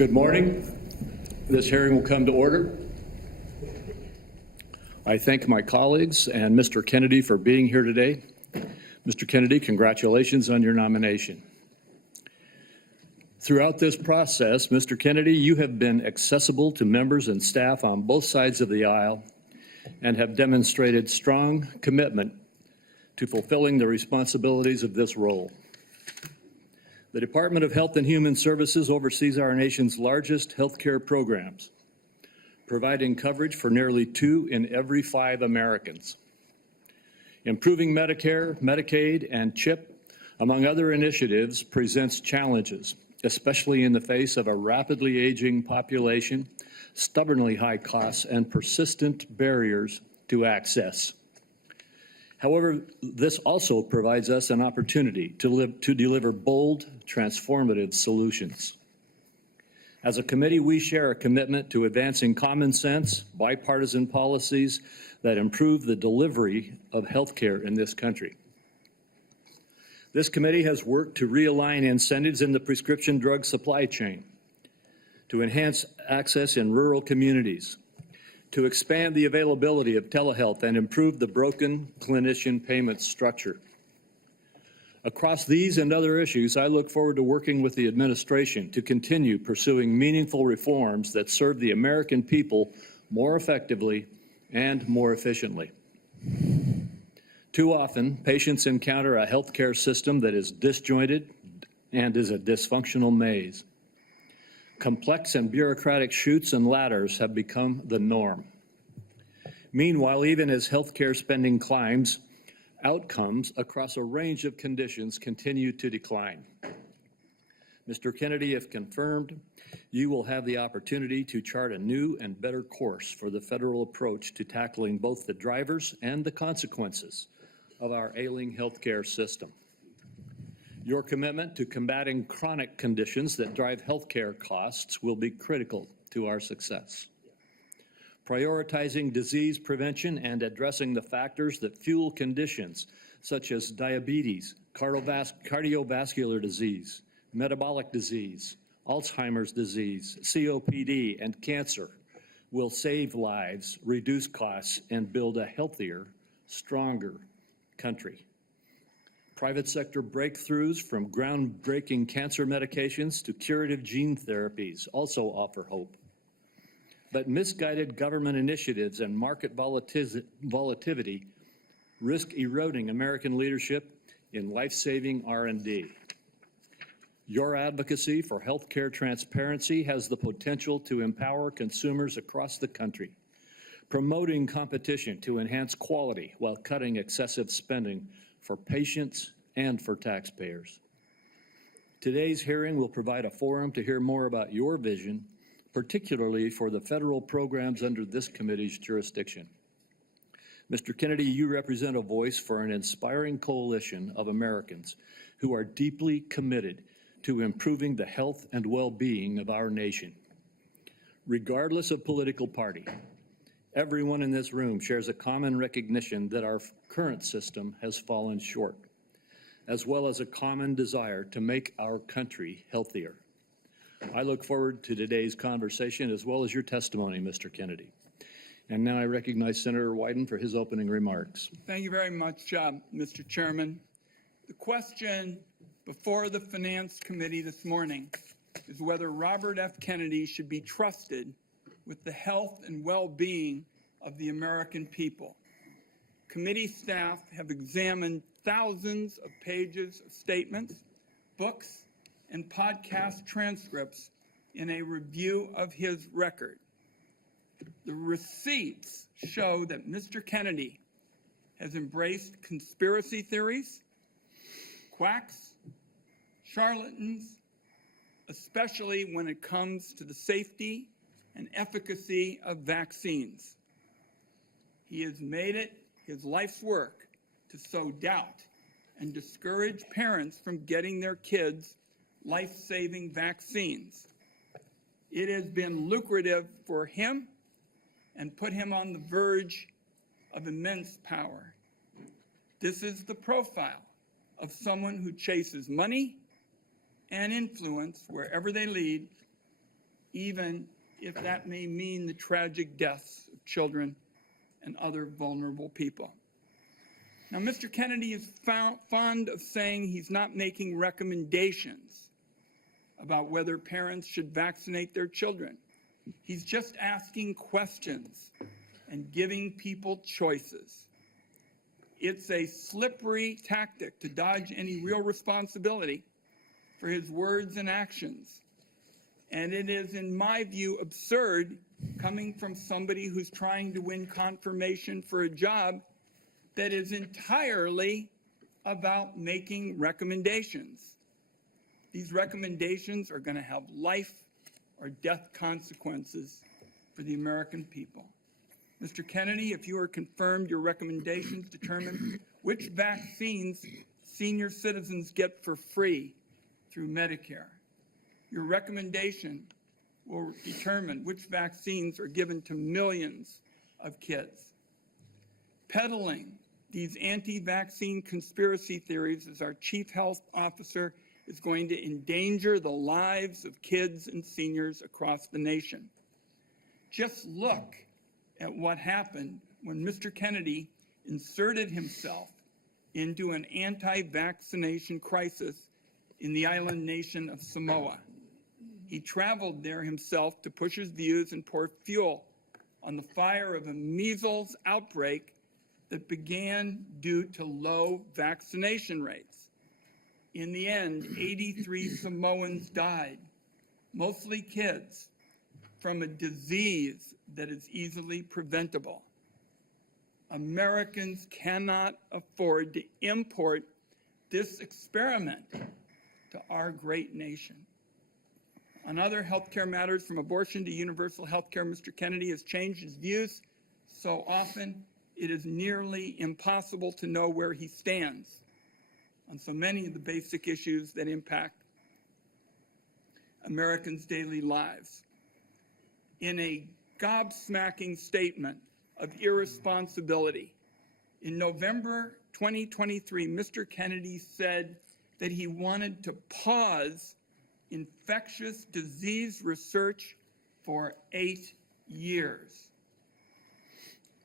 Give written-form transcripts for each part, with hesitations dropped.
Good morning. This hearing will come to order. I thank my colleagues and Mr. Kennedy for being here today. Mr. Kennedy, congratulations on your nomination. Throughout this process, Mr. Kennedy, you have been accessible to members and staff on both sides of the aisle and have demonstrated strong commitment to fulfilling the responsibilities of this role. The Department of Health and Human Services oversees our nation's largest healthcare programs, providing coverage for nearly 2 in every 5 Americans. Improving Medicare, Medicaid, and CHIP, among other initiatives, presents challenges, especially in the face of a rapidly aging population, stubbornly high costs, and persistent barriers to access. However, this also provides us an opportunity to deliver bold, transformative solutions. As a committee, we share a commitment to advancing common sense, bipartisan policies that improve the delivery of health care in this country. This committee has worked to realign incentives in the prescription drug supply chain, to enhance access in rural communities, to expand the availability of telehealth and improve the broken clinician payment structure. Across these and other issues, I look forward to working with the administration to continue pursuing meaningful reforms that serve the American people more effectively and more efficiently. Too often, patients encounter a healthcare system that is disjointed and is a dysfunctional maze. Complex and bureaucratic chutes and ladders have become the norm. Meanwhile, even as healthcare spending climbs, outcomes across a range of conditions continue to decline. Mr. Kennedy, if confirmed, you will have the opportunity to chart a new and better course for the federal approach to tackling both the drivers and the consequences of our ailing healthcare system. Your commitment to combating chronic conditions that drive healthcare costs will be critical to our success. Prioritizing disease prevention and addressing the factors that fuel conditions such as diabetes, cardiovascular disease, metabolic disease, Alzheimer's disease, COPD, and cancer will save lives, reduce costs, and build a healthier, stronger country. Private sector breakthroughs from groundbreaking cancer medications to curative gene therapies also offer hope. But misguided government initiatives and market volatility risk eroding American leadership in life-saving R&D. Your advocacy for healthcare transparency has the potential to empower consumers across the country, promoting competition to enhance quality while cutting excessive spending for patients and for taxpayers. Today's hearing will provide a forum to hear more about your vision, particularly for the federal programs under this committee's jurisdiction. Mr. Kennedy, you represent a voice for an inspiring coalition of Americans who are deeply committed to improving the health and well-being of our nation. Regardless of political party, everyone in this room shares a common recognition that our current system has fallen short, as well as a common desire to make our country healthier. I look forward to today's conversation as well as your testimony, Mr. Kennedy. And now I recognize Senator Wyden for his opening remarks. Thank you very much, Mr. Chairman. The question before the Finance Committee this morning is whether Robert F. Kennedy should be trusted with the health and well-being of the American people. Committee staff have examined thousands of pages of statements, books, and podcast transcripts in a review of his record. The receipts show that Mr. Kennedy has embraced conspiracy theories, quacks, charlatans, especially when it comes to the safety and efficacy of vaccines. He has made it his life's work to sow doubt and discourage parents from getting their kids life-saving vaccines. It has been lucrative for him and put him on the verge of immense power. This is the profile of someone who chases money and influence wherever they lead even if that may mean the tragic deaths of children and other vulnerable people. Now, Mr. Kennedy is fond of saying he's not making recommendations about whether parents should vaccinate their children. He's just asking questions and giving people choices. It's a slippery tactic to dodge any real responsibility for his words and actions. And it is, in my view, absurd coming from somebody who's trying to win confirmation for a job that is entirely about making recommendations. These recommendations are going to have life or death consequences for the American people. Mr. Kennedy, if you are confirmed, your recommendations determine which vaccines senior citizens get for free through Medicare. Your recommendation will determine which vaccines are given to millions of kids. Peddling these anti-vaccine conspiracy theories as our chief health officer is going to endanger the lives of kids and seniors across the nation. Just look at what happened when Mr. Kennedy inserted himself into an anti-vaccination crisis in the island nation of Samoa. He traveled there himself to push his views and pour fuel on the fire of a measles outbreak that began due to low vaccination rates. In the end, 83 Samoans died, mostly kids, from a disease that is easily preventable. Americans cannot afford to import this experiment to our great nation. On other healthcare matters, from abortion to universal healthcare, Mr. Kennedy has changed his views so often it is nearly impossible to know where he stands on so many of the basic issues that impact Americans' daily lives. In a gobsmacking statement of irresponsibility, in November 2023, Mr. Kennedy said that he wanted to pause infectious disease research for 8 years.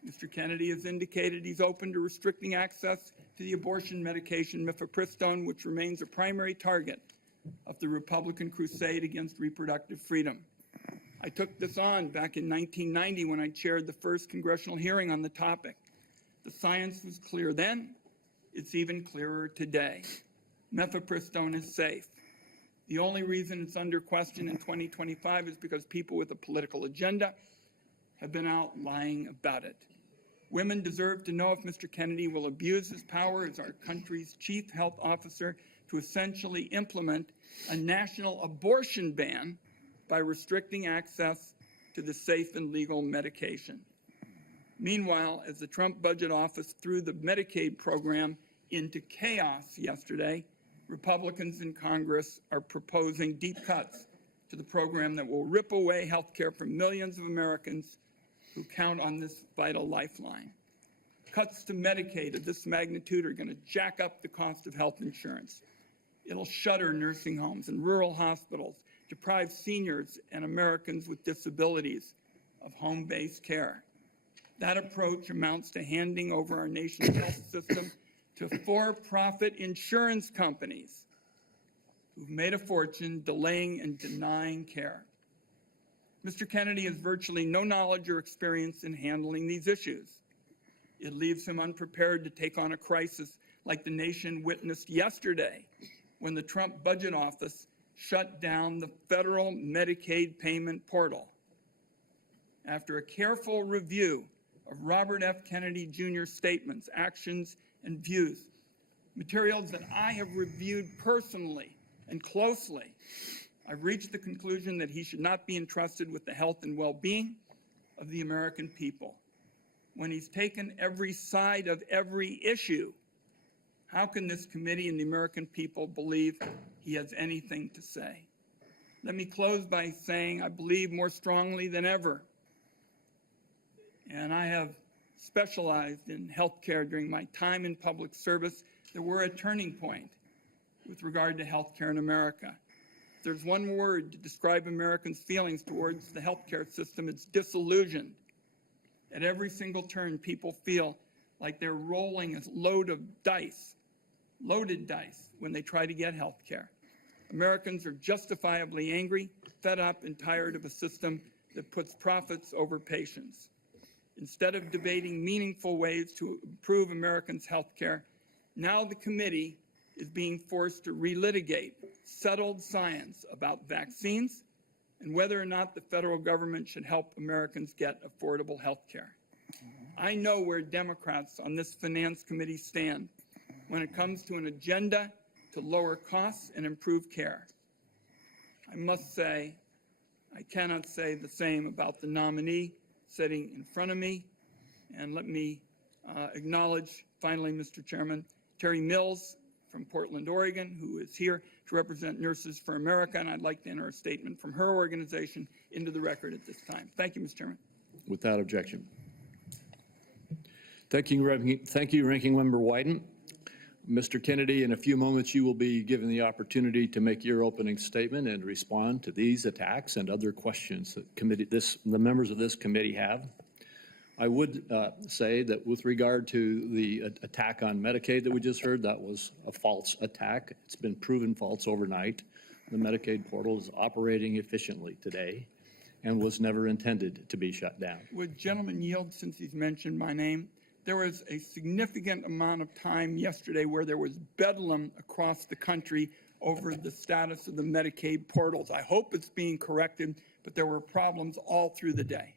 Mr. Kennedy has indicated he's open to restricting access to the abortion medication mifepristone, which remains a primary target of the Republican crusade against reproductive freedom. I took this on back in 1990 when I chaired the first congressional hearing on the topic. The science was clear then. It's even clearer today. Mifepristone is safe. The only reason it's under question in 2025 is because people with a political agenda have been out lying about it. Women deserve to know if Mr. Kennedy will abuse his power as our country's chief health officer to essentially implement a national abortion ban by restricting access to the safe and legal medication. Meanwhile, as the Trump budget office threw the Medicaid program into chaos yesterday, Republicans in Congress are proposing deep cuts to the program that will rip away health care from millions of Americans who count on this vital lifeline. Cuts to Medicaid of this magnitude are going to jack up the cost of health insurance. It'll shutter nursing homes and rural hospitals, deprive seniors and Americans with disabilities of home-based care. That approach amounts to handing over our nation's health system to for-profit insurance companies who've made a fortune delaying and denying care. Mr. Kennedy has virtually no knowledge or experience in handling these issues. It leaves him unprepared to take on a crisis like the nation witnessed yesterday when the Trump budget office shut down the federal Medicaid payment portal. After a careful review of Robert F. Kennedy Jr.'s statements, actions, and views, materials that I have reviewed personally and closely, I've reached the conclusion that he should not be entrusted with the health and well-being of the American people. When he's taken every side of every issue, how can this committee and the American people believe he has anything to say? Let me close by saying I believe more strongly than ever, and I have specialized in healthcare during my time in public service, that we're at a turning point with regard to healthcare in America. there's one word to describe Americans' feelings towards the healthcare system, it's disillusioned. At every single turn, people feel like they're rolling a load of dice, loaded dice, when they try to get health care. Americans are justifiably angry, fed up, and tired of a system that puts profits over patients. Instead of debating meaningful ways to improve Americans' health care, now the committee is being forced to relitigate settled science about vaccines and whether or not the federal government should help Americans get affordable health care. I know where Democrats on this Finance Committee stand when it comes to an agenda to lower costs and improve care. I must say, I cannot say the same about the nominee sitting in front of me. And let me acknowledge, finally, Mr. Chairman, Terry Mills from Portland, Oregon, who is here to represent Nurses for America, and I'd like to enter a statement from her organization into the record at this time. Thank you, Mr. Chairman. Without objection. Thank you, Ranking Member Wyden. Mr. Kennedy, in a few moments, you will be given the opportunity to make your opening statement and respond to these attacks and other questions that the members of this committee have. I would say that with regard to the attack on Medicaid that we just heard, that was a false attack. It's been proven false overnight. The Medicaid portal is operating efficiently today and was never intended to be shut down. Would gentleman yield, since he's mentioned my name? There was a significant amount of time yesterday where there was bedlam across the country over the status of the Medicaid portals. I hope it's being corrected, but there were problems all through the day.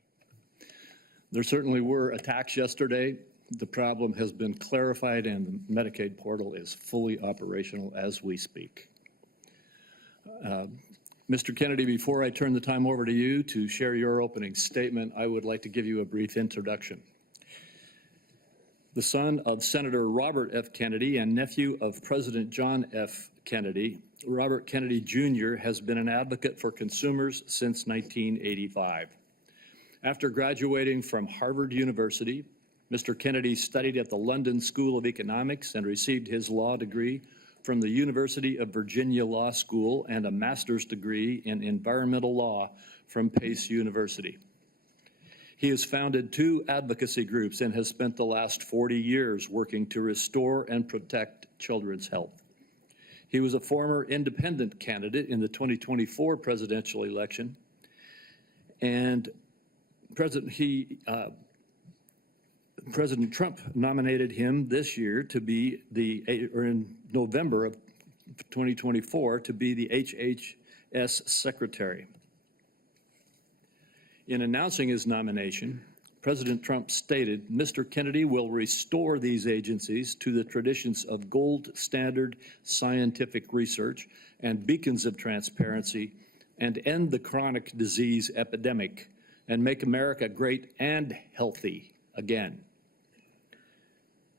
There certainly were attacks yesterday. The problem has been clarified and the Medicaid portal is fully operational as we speak. Mr. Kennedy, before I turn the time over to you to share your opening statement, I would like to give you a brief introduction. The son of Senator Robert F. Kennedy and nephew of President John F. Kennedy, Robert Kennedy Jr. has been an advocate for consumers since 1985. After graduating from Harvard University, Mr. Kennedy studied at the London School of Economics and received his law degree from the University of Virginia Law School and a master's degree in environmental law from Pace University. He has founded 2 advocacy groups and has spent the last 40 years working to restore and protect children's health. He was a former independent candidate in the 2024 presidential election, and President Trump nominated him this year to be in November of 2024 to be the HHS secretary. In announcing his nomination, President Trump stated, "Mr. Kennedy will restore these agencies to the traditions of gold standard scientific research and beacons of transparency and end the chronic disease epidemic and make America great and healthy again."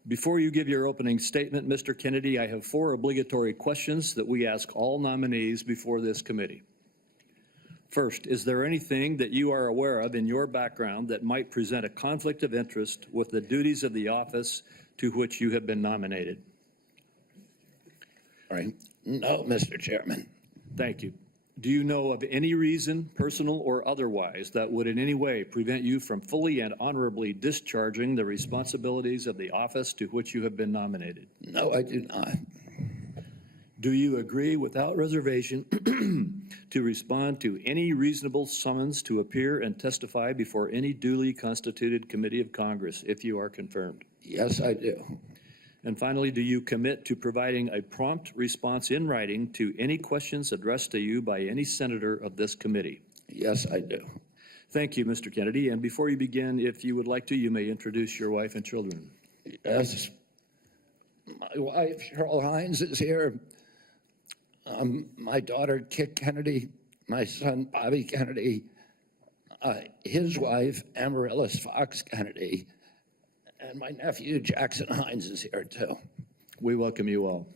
Before you give your opening statement, Mr. Kennedy, I have 4 obligatory questions that we ask all nominees before this committee. First, is there anything that you are aware of in your background that might present a conflict of interest with the duties of the office to which you have been nominated? All right. No, Mr. Chairman. Thank you. Do you know of any reason, personal or otherwise, that would in any way prevent you from fully and honorably discharging the responsibilities of the office to which you have been nominated? No, I do not. Do you agree without reservation to respond to any reasonable summons to appear and testify before any duly constituted committee of Congress if you are confirmed? Yes, I do. And finally, do you commit to providing a prompt response in writing to any questions addressed to you by any senator of this committee? Yes, I do. Thank you, Mr. Kennedy. And before you begin, if you would like to, you may introduce your wife and children. Yes. My wife, Cheryl Hines, is here. My daughter, Kit Kennedy, my son, Bobby Kennedy, his wife, Amaryllis Fox Kennedy, and my nephew, Jackson Hines, is here, too. We welcome you all.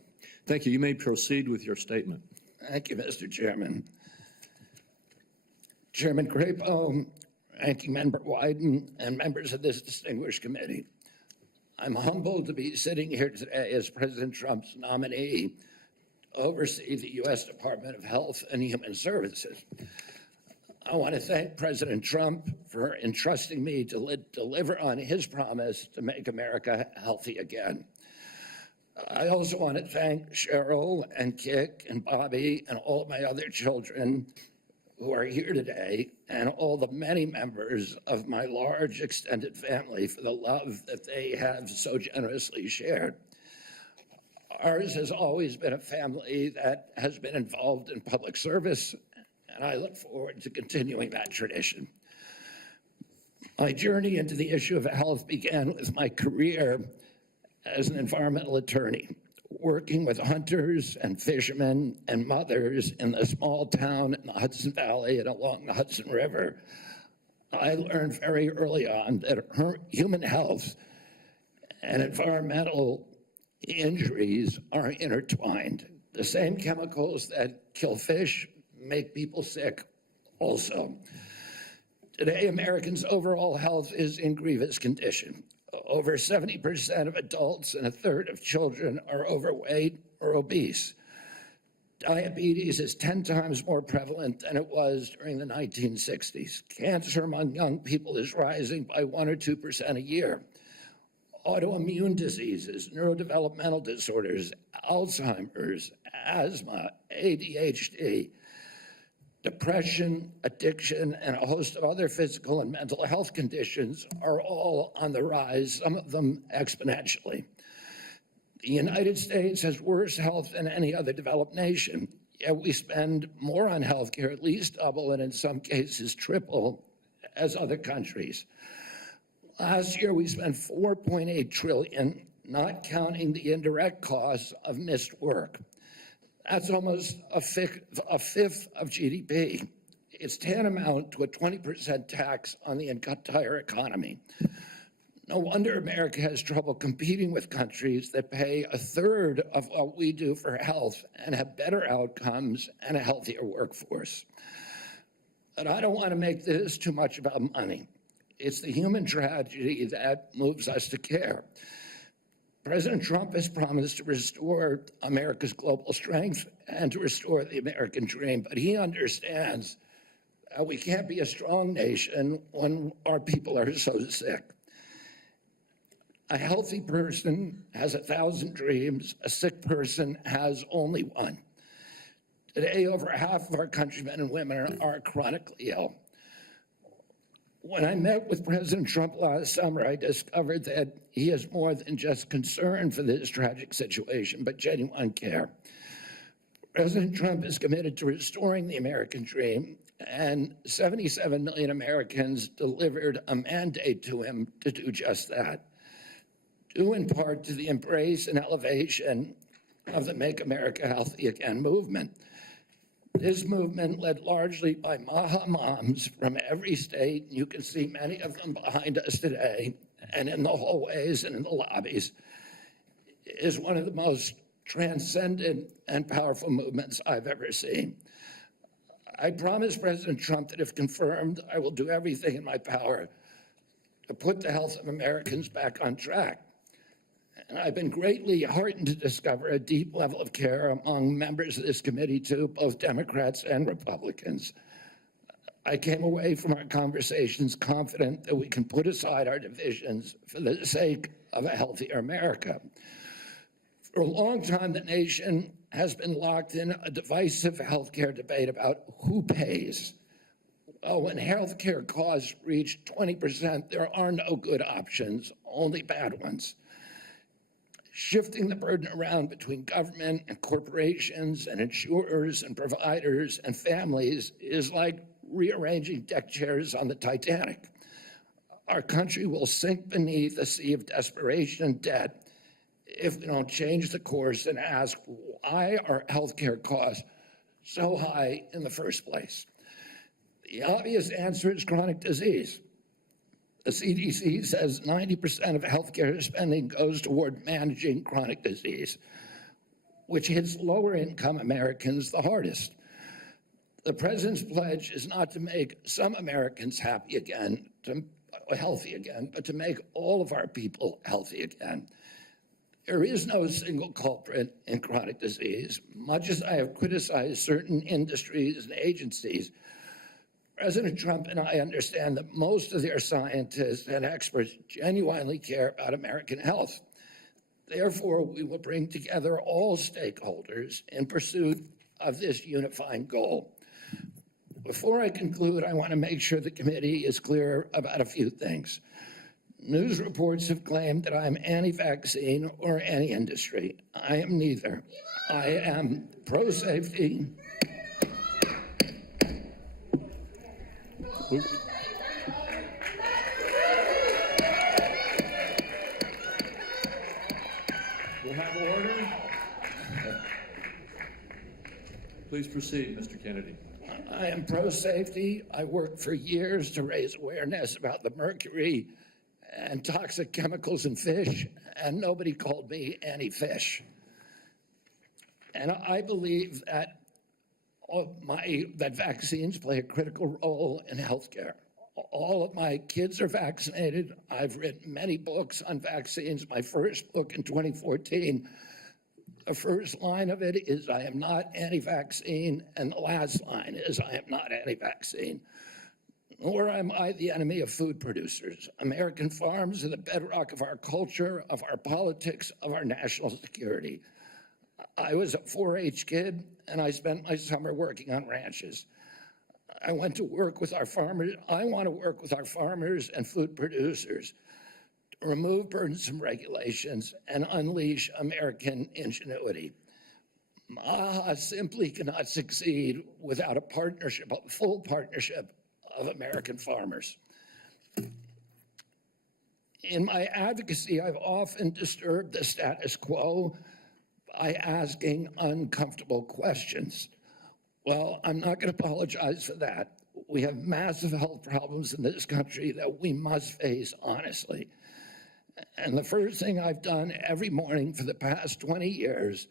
Thank you. You may proceed with your statement. Thank you, Mr. Chairman. Chairman Crapo, Ranking Member Wyden, and members of this distinguished committee, I'm humbled to be sitting here today as President Trump's nominee oversee the U.S. Department of Health and Human Services. I want to thank President Trump for entrusting me to deliver on his promise to make America healthy again. I also want to thank Cheryl and Kik and Bobby and all of my other children who are here today, and all the many members of my large extended family for the love that they have so generously shared. Ours has always been a family that has been involved in public service, and I look forward to continuing that tradition. My journey into the issue of health began with my career as an environmental attorney, working with hunters and fishermen and mothers in the small town in the Hudson Valley and along the Hudson River. I learned very early on that human health and environmental injuries are intertwined. The same chemicals that kill fish make people sick also. Today, Americans' overall health is in grievous condition. Over 70% of adults and a third of children are overweight or obese. Diabetes is 10 times more prevalent than it was during the 1960s. Cancer among young people is rising by 1 or 2% a year. Autoimmune diseases, neurodevelopmental disorders, Alzheimer's, asthma, ADHD, depression, addiction, and a host of other physical and mental health conditions are all on the rise, some of them exponentially. The United States has worse health than any other developed nation, yet we spend more on healthcare, at least double, and in some cases triple, as other countries. Last year, we spent $4.8 trillion, not counting the indirect costs of missed work. That's almost a fifth of GDP. It's tantamount to a 20% tax on the entire economy. No wonder America has trouble competing with countries that pay a third of what we do for health and have better outcomes and a healthier workforce. But I don't want to make this too much about money. It's the human tragedy that moves us to care. President Trump has promised to restore America's global strength and to restore the American dream, but he understands we can't be a strong nation when our people are so sick. A healthy person has 1,000 dreams. A sick person has only one. Today, over half of our countrymen and women are chronically ill. When I met with President Trump last summer, I discovered that he is more than just concern for this tragic situation, but genuine care. President Trump is committed to restoring the American dream, and 77 million Americans delivered a mandate to him to do just that, due in part to the embrace and elevation of the Make America Healthy Again movement. This movement, led largely by Maha moms from every state, you can see many of them behind us today, and in the hallways and in the lobbies, is one of the most transcendent and powerful movements I've ever seen. I promised President Trump that if confirmed, I will do everything in my power to put the health of Americans back on track. And I've been greatly heartened to discover a deep level of care among members of this committee, too, both Democrats and Republicans. I came away from our conversations confident that we can put aside our divisions for the sake of a healthier America. For a long time, the nation has been locked in a divisive healthcare debate about who pays. Well, when healthcare costs reach 20%, there are no good options, only bad ones. Shifting the burden around between government and corporations and insurers and providers and families is like rearranging deck chairs on the Titanic. Our country will sink beneath a sea of desperation and debt if we don't change the course and ask why are healthcare costs so high in the first place. The obvious answer is chronic disease. The CDC says 90% of healthcare spending goes toward managing chronic disease, which hits lower income Americans the hardest. The president's pledge is not to make some Americans healthy again, but to make all of our people healthy again. There is no single culprit in chronic disease. Much as I have criticized certain industries and agencies, President Trump and I understand that most of their scientists and experts genuinely care about American health. Therefore, we will bring together all stakeholders in pursuit of this unifying goal. Before I conclude, I want to make sure the committee is clear about a few things. News reports have claimed that I'm anti-vaccine or anti-industry. I am neither. I am pro-safety. We'll have order. Please proceed, Mr. Kennedy. I am pro-safety. I worked for years to raise awareness about the mercury and toxic chemicals in fish, and nobody called me anti-fish. And I believe that that vaccines play a critical role in healthcare. All of my kids are vaccinated. I've written many books on vaccines. My first book in 2014, the first line of it is, I am not anti-vaccine, and the last line is, I am not anti-vaccine. Nor am I the enemy of food producers. American farms are the bedrock of our culture, of our politics, of our national security. I was a 4-H kid, and I spent my summer working on ranches. I went to work with our farmers. I want to work with our farmers and food producers to remove burdensome regulations and unleash American ingenuity. MAHA simply cannot succeed without a partnership, a full partnership of American farmers. In my advocacy, I've often disturbed the status quo by asking uncomfortable questions. Well, I'm not going to apologize for that. We have massive health problems in this country that we must face honestly. And the first thing I've done every morning for the past 20 years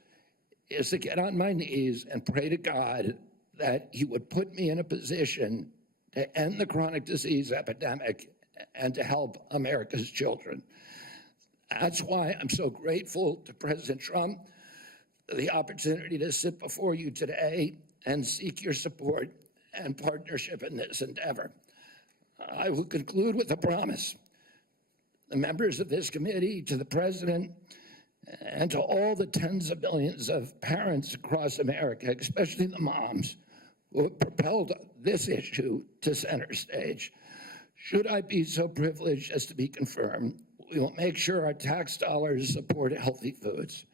is to get on my knees and pray to God that he would put me in a position to end the chronic disease epidemic and to help America's children. That's why I'm so grateful to President Trump for the opportunity to sit before you today and seek your support and partnership in this endeavor. I will conclude with a promise. The members of this committee, to the president, and to all the tens of millions of parents across America, especially the moms, who have propelled this issue to center stage. Should I be so privileged as to be confirmed, we will make sure our tax dollars support healthy foods.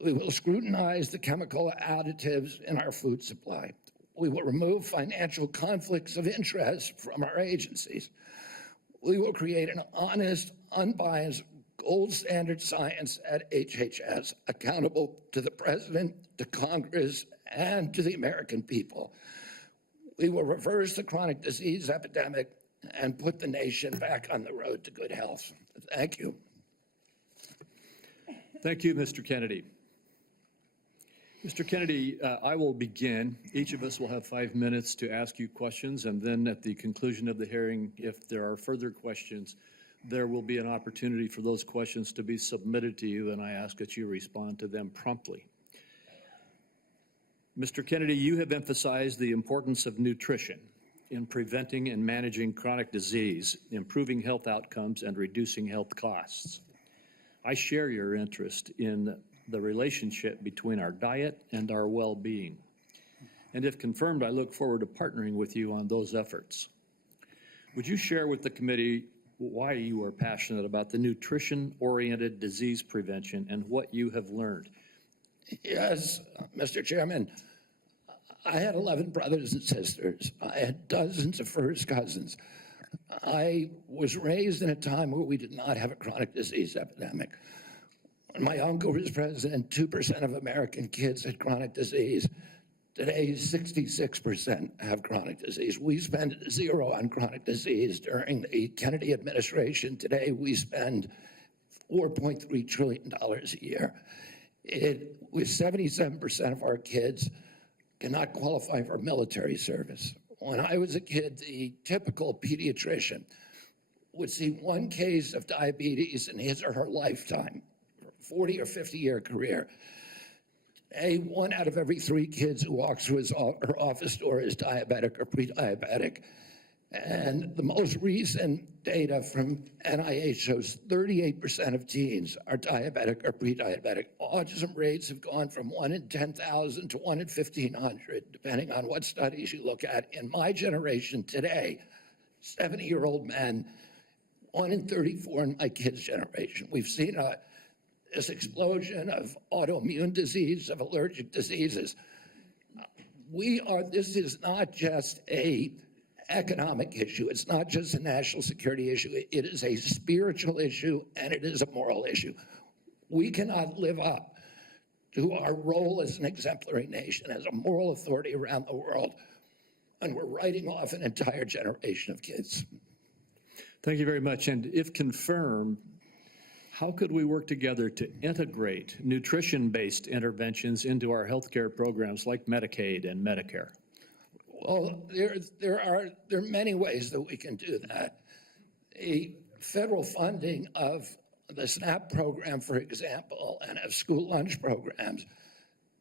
We will scrutinize the chemical additives in our food supply. We will remove financial conflicts of interest from our agencies. We will create an honest, unbiased, gold standard science at HHS, accountable to the president, to Congress, and to the American people. We will reverse the chronic disease epidemic and put the nation back on the road to good health. Thank you. Thank you, Mr. Kennedy. Mr. Kennedy, I will begin. Each of us will have 5 minutes to ask you questions, and then at the conclusion of the hearing, if there are further questions, there will be an opportunity for those questions to be submitted to you, and I ask that you respond to them promptly. Mr. Kennedy, you have emphasized the importance of nutrition in preventing and managing chronic disease, improving health outcomes, and reducing health costs. I share your interest in the relationship between our diet and our well-being. And if confirmed, I look forward to partnering with you on those efforts. Would you share with the committee why you are passionate about the nutrition-oriented disease prevention and what you have learned? Yes, Mr. Chairman. I had 11 brothers and sisters. I had dozens of first cousins. I was raised in a time where we did not have a chronic disease epidemic. When my uncle was president, 2% of American kids had chronic disease. Today, 66% have chronic disease. We spend zero on chronic disease during the Kennedy administration. Today, we spend $4.3 trillion a year. With 77% of our kids cannot qualify for military service. When I was a kid, the typical pediatrician would see one case of diabetes in his or her lifetime. 40 or 50-year career. Today, 1 out of every 3 kids who walks through her office door is diabetic or pre-diabetic. And the most recent data from NIH shows 38% of teens are diabetic or pre-diabetic. Autism rates have gone from 1 in 10,000 to 1 in 1,500, depending on what studies you look at. In my generation today, 70-year-old men, 1 in 34 in my kids' generation. We've seen this explosion of autoimmune disease, of allergic diseases. This is not just a economic issue. It's not just a national security issue. It is a spiritual issue, and it is a moral issue. We cannot live up to our role as an exemplary nation, as a moral authority around the world, and we're writing off an entire generation of kids. Thank you very much. And if confirmed, how could we work together to integrate nutrition-based interventions into our healthcare programs like Medicaid and Medicare? Well, there are many ways that we can do that. The federal funding of the SNAP program, for example, and of school lunch programs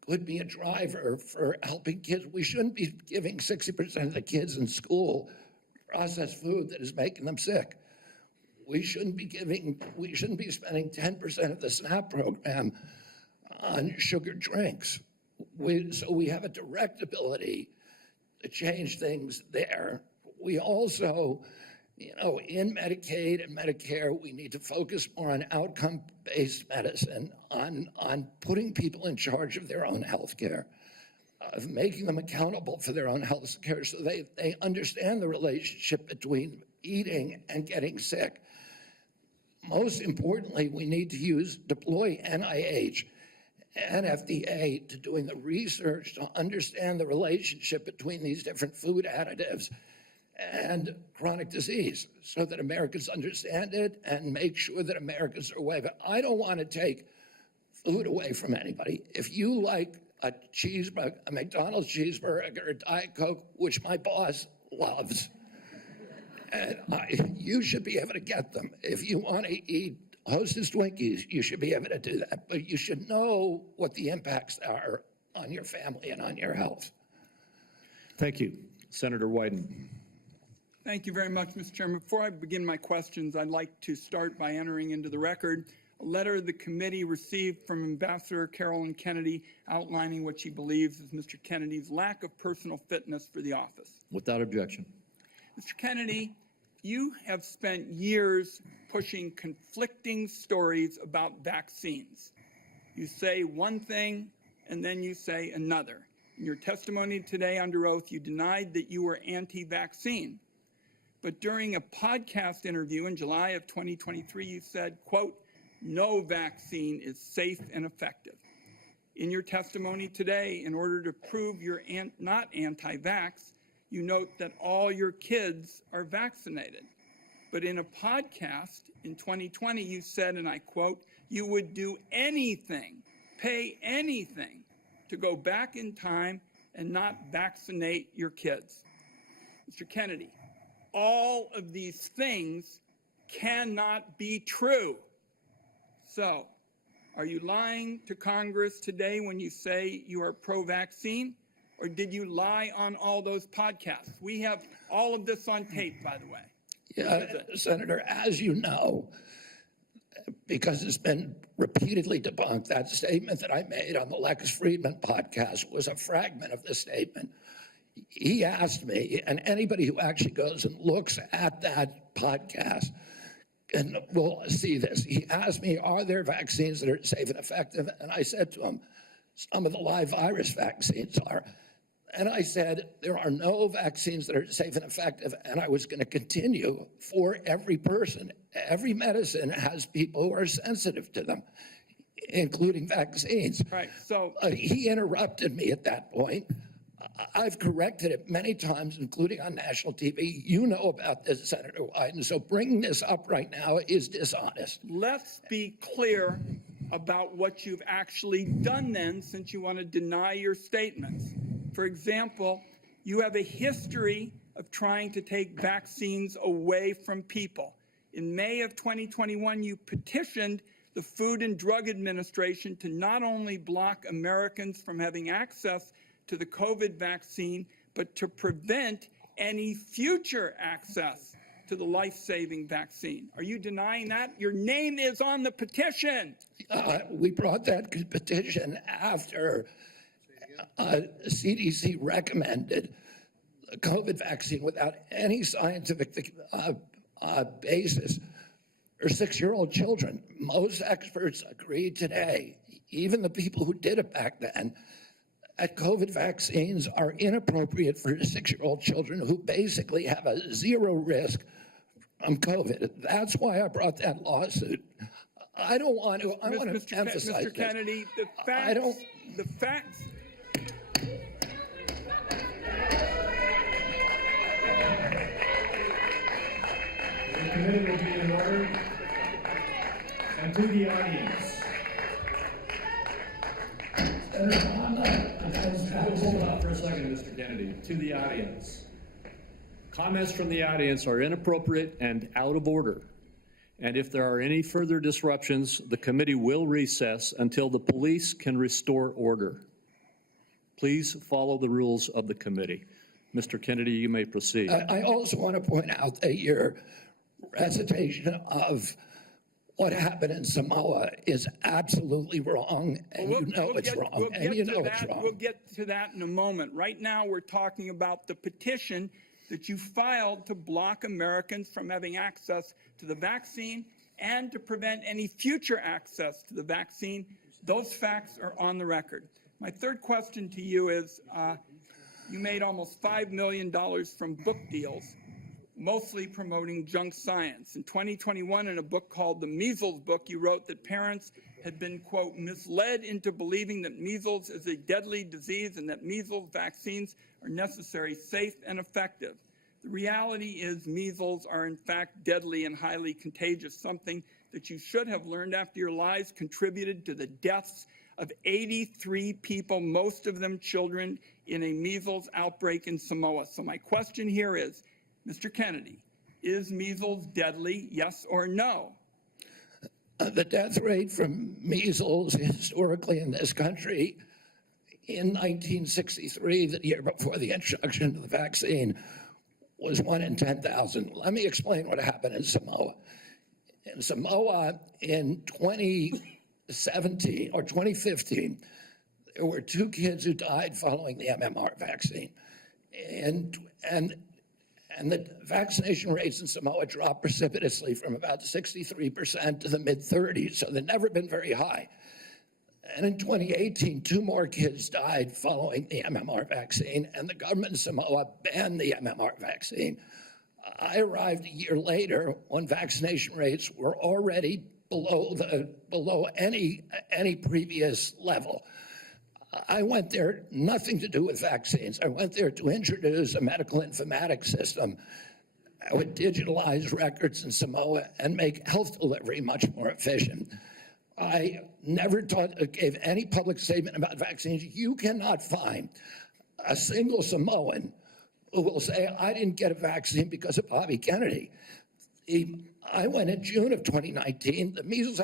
could be a driver for helping kids. We shouldn't be giving 60% of the kids in school processed food that is making them sick. We shouldn't be spending 10% of the SNAP program on sugared drinks. So we have a direct ability to change things there. We also, in Medicaid and Medicare, we need to focus more on outcome-based medicine, on putting people in charge of their own health care, of making them accountable for their own health care so they understand the relationship between eating and getting sick. Most importantly, we need to deploy NIH and FDA to doing the research to understand the relationship between these different food additives and chronic disease so that Americans understand it and make sure that Americans are aware of it. I don't want to take food away from anybody. If you like a cheeseburger, a McDonald's cheeseburger, a Diet Coke, which my boss loves, and you should be able to get them. If you want to eat Hostess Twinkies, you should be able to do that, but you should know what the impacts are on your family and on your health. Thank you. Senator Wyden. Thank you very much, Mr. Chairman. Before I begin my questions, I'd like to start by entering into the record a letter the committee received from Ambassador Carolyn Kennedy outlining what she believes is Mr. Kennedy's lack of personal fitness for the office. Without objection. Mr. Kennedy, you have spent years pushing conflicting stories about vaccines. You say one thing and then you say another. In your testimony today under oath, you denied that you were anti-vaccine. But during a podcast interview in July of 2023, you said, quote, "No vaccine is safe and effective." In your testimony today, in order to prove you're not anti-vax, you note that all your kids are vaccinated. But in a podcast in 2020, you said, and I quote, "You would do anything, pay anything to go back in time and not vaccinate your kids." Mr. Kennedy, all of these things cannot be true. So, are you lying to Congress today when you say you are pro-vaccine? Or did you lie on all those podcasts? We have all of this on tape, by the way. Yeah, Senator, as you know, because it's been repeatedly debunked, that statement that I made on the Lex Friedman podcast was a fragment of the statement. He asked me, and anybody who actually goes and looks at that podcast and will see this, he asked me, are there vaccines that are safe and effective? And I said to him, some of the live virus vaccines are. And I said, there are no vaccines that are safe and effective, and I was going to continue for every person. Every medicine has people who are sensitive to them, including vaccines. Right, so he interrupted me at that point. I've corrected it many times, including on national TV. You know about this, Senator Wyden, so bringing this up right now is dishonest. let's be clear about what you've actually done then, since you want to deny your statements. For example, you have a history of trying to take vaccines away from people. In May of 2021, you petitioned the Food and Drug Administration to not only block Americans from having access to the COVID vaccine, but to prevent any future access to the life-saving vaccine. Are you denying that? Your name is on the petition. We brought that petition after CDC recommended the COVID vaccine without any scientific basis for 6-year-old children. Most experts agree today, even the people who did it back then, that COVID vaccines are inappropriate for 6-year-old children who basically have a zero risk from COVID. That's why I brought that lawsuit. I don't want to. I want to emphasize Mr. Kennedy, the facts. I don't. The facts. The committee will be in order. And to the audience. Hold on for a second, Mr. Kennedy. To the audience. Comments from the audience are inappropriate and out of order. And if there are any further disruptions, the committee will recess until the police can restore order. Please follow the rules of the committee. Mr. Kennedy, you may proceed. I also want to point out that your recitation of what happened in Samoa is absolutely wrong, and you know it's wrong, and you know it's wrong. We'll get to that in a moment. Right now, we're talking about the petition that you filed to block Americans from having access to the vaccine and to prevent any future access to the vaccine. Those facts are on the record. My third question to you is, you made almost $5 million from book deals, mostly promoting junk science. In 2021, in a book called The Measles Book, you wrote that parents had been, quote, misled into believing that measles is a deadly disease and that measles vaccines are necessary, safe, and effective. The reality is measles are in fact deadly and highly contagious, something that you should have learned after your lies contributed to the deaths of 83 people, most of them children, in a measles outbreak in Samoa. So my question here is, Mr. Kennedy, is measles deadly, yes or no? The death rate from measles historically in this country in 1963, the year before the introduction of the vaccine, was 1 in 10,000. Let me explain what happened in Samoa. In Samoa in 2017 or 2015, there were 2 kids who died following the MMR vaccine. And the vaccination rates in Samoa dropped precipitously from about 63% to the mid-30s, so they've never been very high. And in 2018, 2 more kids died following the MMR vaccine, and the government in Samoa banned the MMR vaccine. I arrived a year later when vaccination rates were already below any previous level. I went there, nothing to do with vaccines. I went there to introduce a medical informatics system that would digitalize records in Samoa and make health delivery much more efficient. I never gave any public statement about vaccines. You cannot find a single Samoan who will say, I didn't get a vaccine because of Bobby Kennedy. I went in June of 2019, the measles